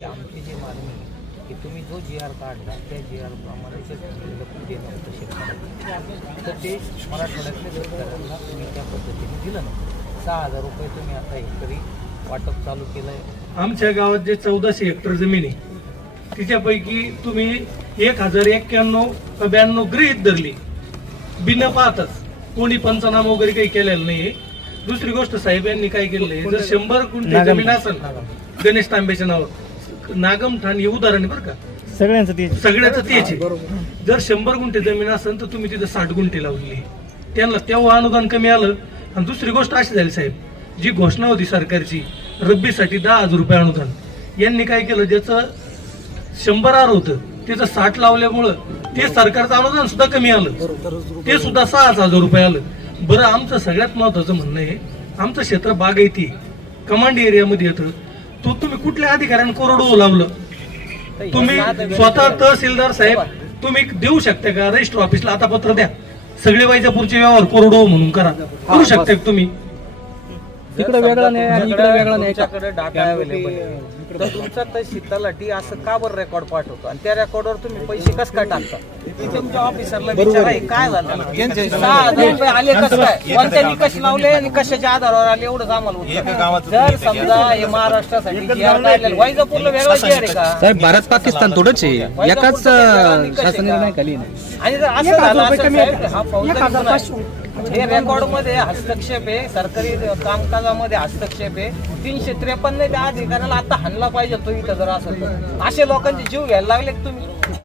आमची जी मागणी की तुम्ही जो जी आर काढला त्या जी आर प्रमाणे शेतकऱ्याला खूप देणं होतं शेतकऱ्याला तर ते मराठवाड्यातल्या शेतकऱ्यांना तुम्ही त्या पद्धतीने दिलं नाही. सहा हजार रुपये तुम्ही आता हेक्टरी वाटप चालू केलं आहे आमच्या गावात जे चौदाशे हेक्टर जमीन आहे तिच्यापैकी तुम्ही एक हजार एक्क्याण्णव का ब्याण्णव गृहीत धरली. बिन पाहताच. कोणी पंचनामा वगैरे काही केलेलं नाहीये. दुसरी गोष्ट साहेब यांनी काय केलेलं आहे जर शंभर गुंठे जमीन असेल गणेश तांब्याच्या नावावर नागम ठाण हे उदाहरण आहे बरं का? सगळ्यांचं ते सगळ्याच तेच आहे. जर शंभर गुंठे जमीन असेल तर तुम्ही तिथे साठ गुंठे लावली. त्यांना तेव्हा अनुदान कमी आलं. आणि दुसरी गोष्ट अशी झाली साहेब जी घोषणा होती सरकारची रब्बीसाठी दहा हजार रुपये अनुदान. यांनी काय केलं ज्याचं शंभर आर होतं त्याचं साठ लावल्यामुळं ते सरकारचं अनुदान सुद्धा कमी आलं. ते सुद्धा सहा हजार रुपये आलं. बरं आमचं सगळ्यात महत्वाचं म्हणणं आहे आमचं क्षेत्र बागायती कमांड एरियामध्ये येतं. तो तुम्ही कुठल्या अधिकाऱ्याने कोरडो लावलं? तुम्ही स्वतः तहसीलदार साहेब तुम्ही देऊ शकता का? रजिस्टर ऑफिसला आता पत्र द्या. सगळे वैजापूरचे व्यवहार कोरडो म्हणून करा. करू शकता तुम्ही? तिकडं वेगळा न्याय आणि इकडं वेगळा न्याय का? तुमच्याकडे डाटा अवेलेबल आहे. तर तुमचा असं का बरं रेकॉर्ड पाठवतो? आणि त्या रेकॉर्डवर तुम्ही पैसे कस काय टाकता? ते तुमच्या ऑफिसरला विचारा हे काय झालं? सहा हजार रुपये आले कसं काय? कोणत्या निकष लावले आणि कशाच्या आधारावर आले एवढंच आम्हाला उत्तर. जर समजा हे महाराष्ट्रासाठी काढलेलं वैजापूरला वेगळं आहे का? साहेब भारत पाकिस्तान थोडंच आहे. एकाच शासन खाली. आणि जर असं झालं साहेब, हा फौजदारी गुन्हा आहे. हे रेकॉर्डमध्ये हस्तक्षेप आहे. सरकारी कामकाजामध्ये हस्तक्षेप आहे. तीनशे त्रेपन्न त्या अधिकाऱ्याला आता हाणला पाहिजे तो इथं जर असेल असे लोकांचे जीव घ्यायला लागले तुम्ही.